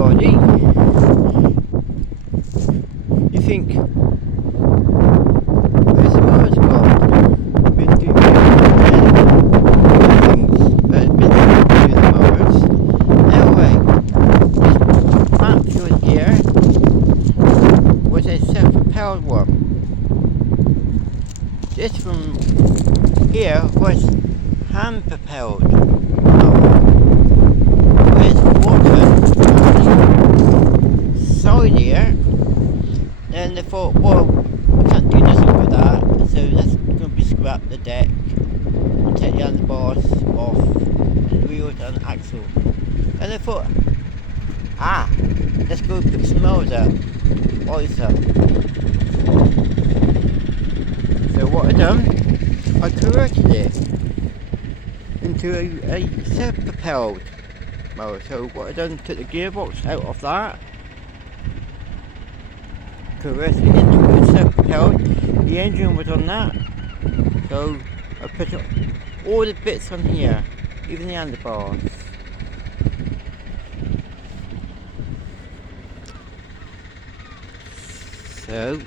everybody. You think, where's the mowers gone? I've been doing things, but I've been doing the mowers. Anyway, this MOUNTFIELD here was a self-propelled one. This from here was hand-propelled. Side here, then they thought, well, we can't do nothing with that, so that's going to be scrap the deck and take the handlebars off, the wheels and the axle. And they thought, let's go put some mowers up, buy some. So what I done, I converted it into a self-propelled mower. So what I done, took the gearbox out of that, converted it into a self-propelled. The engine was on that, so I put all the bits on here, even the handlebars. So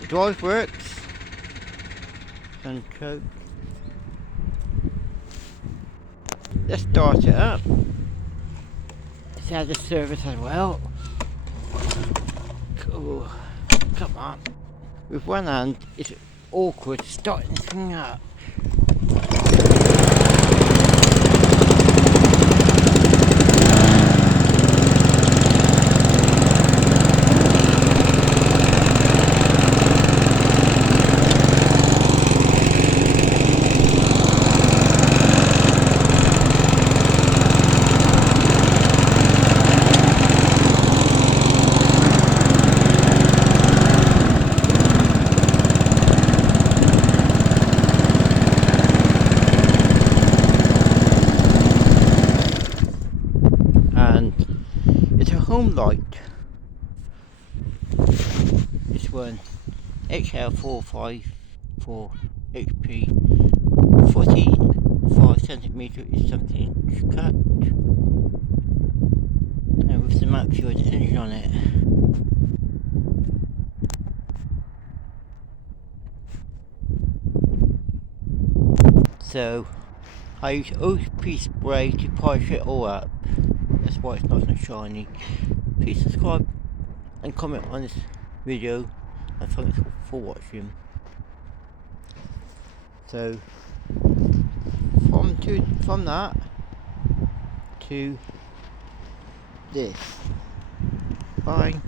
the drive works, and choke. Let's start it up. It has a service as well. Cool. Come on. With one hand, it's awkward starting this thing up. And it's a HOMELITE. This one, HL454 HP, 45cm is something cut, and with the MOUNTFIELD engine on it. So I use OP spray to polish it all up. That's why it's nice and shiny. Please subscribe and comment on this video, and thanks for watching. So from that to this. Bye.